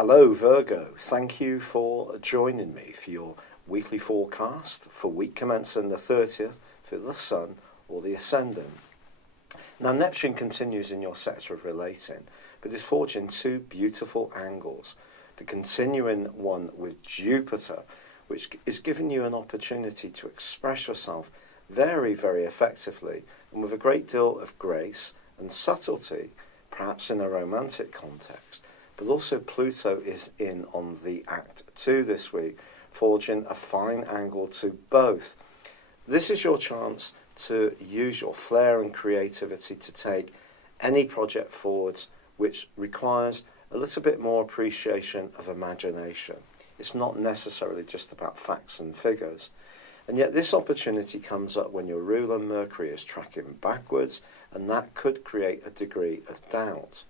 Hello Virgo, thank you for joining me for your weekly forecast for week commencing the 30th for the Sun or the Ascendant. Now Neptune continues in your sector of relating, but is forging two beautiful angles. The continuing one with Jupiter, which is giving you an opportunity to express yourself very, very effectively and with a great deal of grace and subtlety, perhaps in a romantic context. But also Pluto is in on the Act 2 this week, forging a fine angle to both. This is your chance to use your flair and creativity to take any project forwards which requires a little bit more appreciation of imagination. It's not necessarily just about facts and figures. And yet this opportunity comes up when your ruler Mercury is tracking backwards, and that could create a degree of doubt.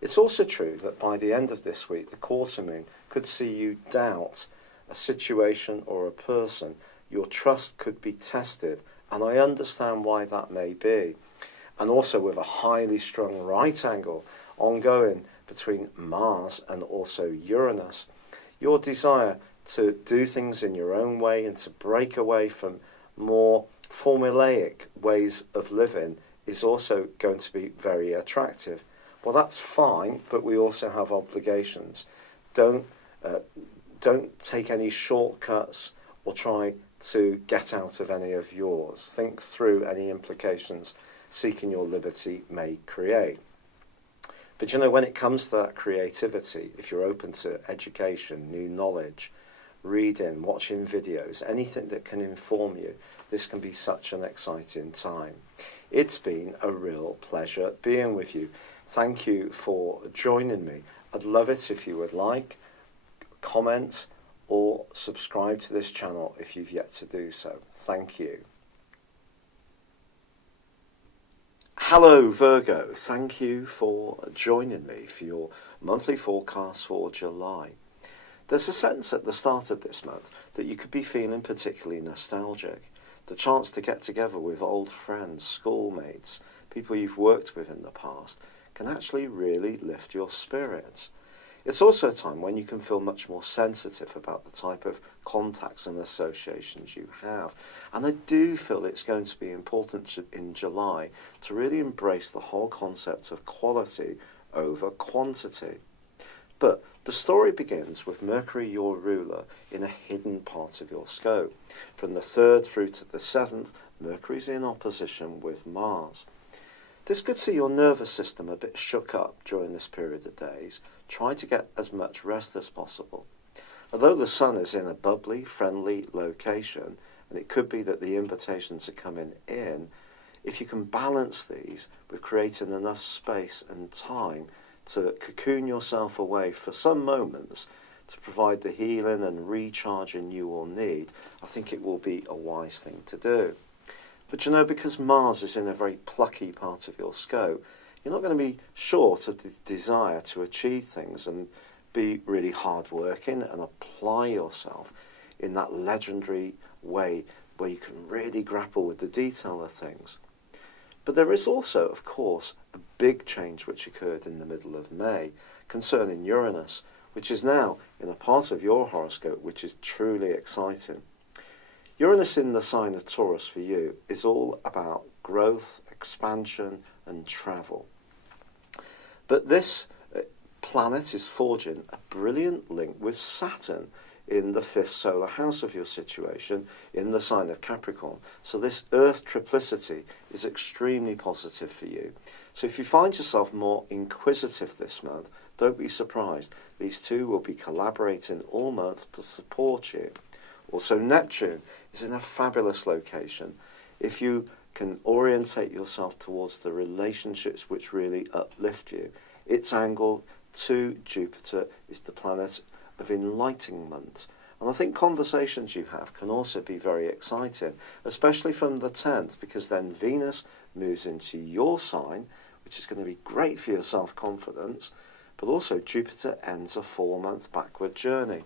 It's also true that by the end of this week, the quarter moon could see you doubt a situation or a person. Your trust could be tested, and I understand why that may be. And also with a highly strung right angle ongoing between Mars and also Uranus, your desire to do things in your own way and to break away from more formulaic ways of living is also going to be very attractive. Well, that's fine, but we also have obligations. Don't take any shortcuts or try to get out of any of yours. Think through any implications seeking your liberty may create. But you know, when it comes to that creativity, if you're open to education, new knowledge, reading, watching videos, anything that can inform you, this can be such an exciting time. It's been a real pleasure being with you. Thank you for joining me. I'd love it if you would like, comment, or subscribe to this channel if you've yet to do so. Thank you. Hello Virgo, thank you for joining me for your monthly forecast for July. There's a sense at the start of this month that you could be feeling particularly nostalgic. The chance to get together with old friends, schoolmates, people you've worked with in the past, can actually really lift your spirits. It's also a time when you can feel much more sensitive about the type of contacts and associations you have. And I do feel it's going to be important in July to really embrace the whole concept of quality over quantity. But the story begins with Mercury, your ruler, in a hidden part of your scope. From the 3rd through to the 7th, Mercury's in opposition with Mars. This could see your nervous system a bit shook up during this period of days. Try to get as much rest as possible. Although the Sun is in a bubbly, friendly location, and it could be that the invitations are coming in, if you can balance these with creating enough space and time to cocoon yourself away for some moments to provide the healing and recharging you will need, I think it will be a wise thing to do. But you know, because Mars is in a very plucky part of your scope, you're not going to be short of the desire to achieve things and be really hard-working and apply yourself in that legendary way where you can really grapple with the detail of things. But there is also, of course, a big change which occurred in the middle of May concerning Uranus, which is now in a part of your horoscope which is truly exciting. Uranus in the sign of Taurus for you is all about growth, expansion and travel. But this planet is forging a brilliant link with Saturn in the 5th solar house of your situation in the sign of Capricorn. So this Earth triplicity is extremely positive for you. So if you find yourself more inquisitive this month, don't be surprised. These two will be collaborating all month to support you. Also, Neptune is in a fabulous location. If you can orientate yourself towards the relationships which really uplift you, its angle to Jupiter is the planet of enlightenment. And I think conversations you have can also be very exciting, especially from the 10th, because then Venus moves into your sign, which is going to be great for your self-confidence, but also Jupiter ends a 4-month backward journey.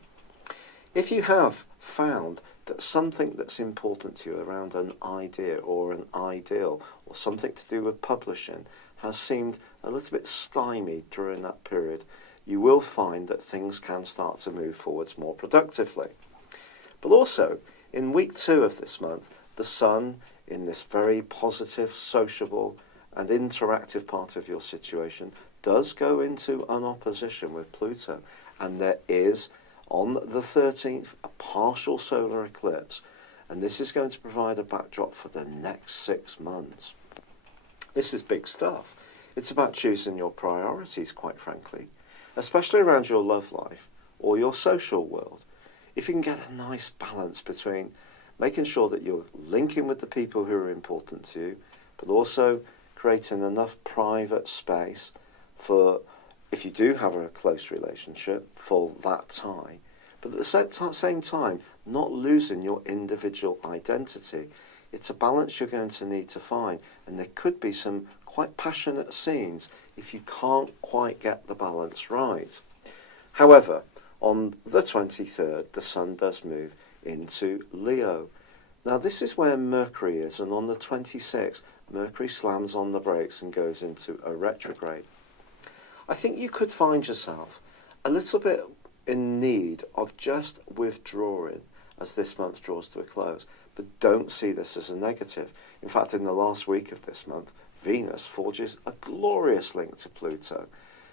If you have found that something that's important to you around an idea or an ideal or something to do with publishing has seemed a little bit stymied during that period, you will find that things can start to move forwards more productively. But also, in week 2 of this month, the Sun, in this very positive, sociable and interactive part of your situation, does go into an opposition with Pluto, and there is, on the 13th, a partial solar eclipse, and this is going to provide a backdrop for the next 6 months. This is big stuff. It's about choosing your priorities, quite frankly, especially around your love life or your social world. If you can get a nice balance between making sure that you're linking with the people who are important to you, but also creating enough private space for, if you do have a close relationship, for that tie, but at the same time, not losing your individual identity. It's a balance you're going to need to find, and there could be some quite passionate scenes if you can't quite get the balance right. However, on the 23rd, the Sun does move into Leo. Now, this is where Mercury is, and on the 26th, Mercury slams on the brakes and goes into a retrograde. I think you could find yourself a little bit in need of just withdrawing as this month draws to a close, but don't see this as a negative. In fact, in the last week of this month, Venus forges a glorious link to Pluto.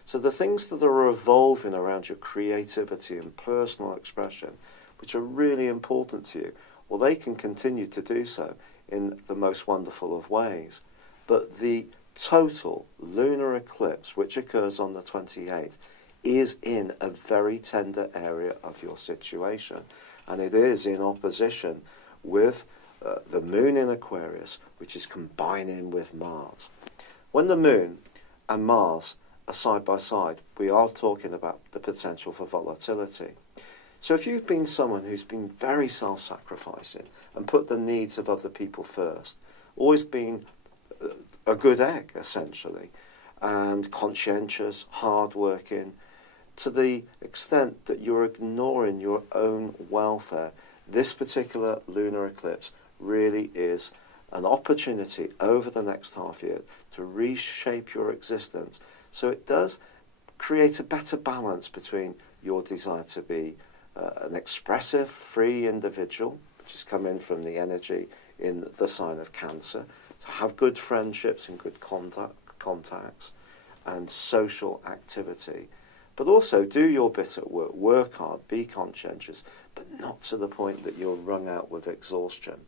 So the things that are evolving around your creativity and personal expression, which are really important to you, well, they can continue to do so in the most wonderful of ways. But the total lunar eclipse, which occurs on the 28th, is in a very tender area of your situation. And it is in opposition with the moon in Aquarius, which is combining with Mars. When the moon and Mars are side by side, we are talking about the potential for volatility. So if you've been someone who's been very self-sacrificing and put the needs of other people first, always been a good egg, essentially, and conscientious, hard-working, to the extent that you're ignoring your own welfare, this particular lunar eclipse really is an opportunity over the next half year to reshape your existence. So it does create a better balance between your desire to be an expressive, free individual, which is coming from the energy in the sign of Cancer, to have good friendships and good contacts and social activity, but also do your bit at work, work hard, be conscientious, but not to the point that you're wrung out with exhaustion.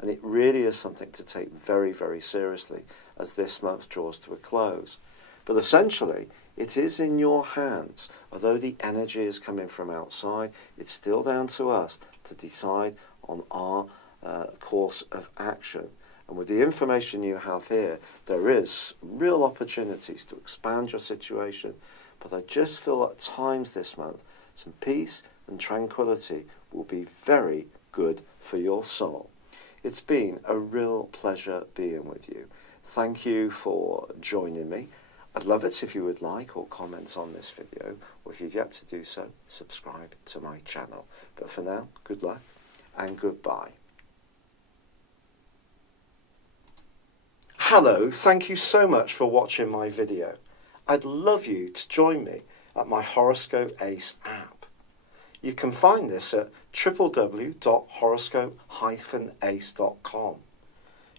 And it really is something to take very, very seriously as this month draws to a close. But essentially, it is in your hands. Although the energy is coming from outside, it's still down to us to decide on our course of action. And with the information you have here, there is real opportunities to expand your situation. But I just feel at times this month, some peace and tranquility will be very good for your soul. It's been a real pleasure being with you. Thank you for joining me. I'd love it if you would like or comment on this video, or if you've yet to do so, subscribe to my channel. But for now, good luck and goodbye. Hello, thank you so much for watching my video. I'd love you to join me at my Horoscope Ace app. You can find this at www.horoscope-ace.com.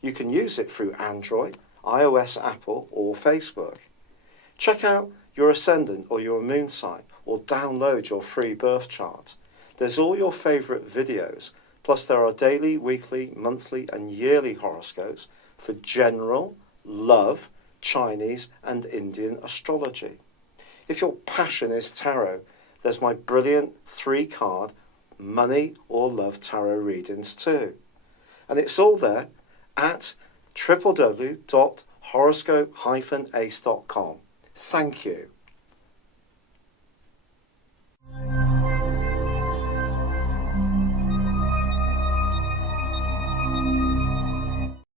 You can use it through Android, iOS, Apple or Facebook. Check out your ascendant or your moon sign or download your free birth chart. There's all your favourite videos, plus there are daily, weekly, monthly and yearly horoscopes for general, love, Chinese and Indian astrology. If your passion is tarot, there's my brilliant 3-card money or love tarot readings too. And it's all there at www.horoscope-ace.com. Thank you.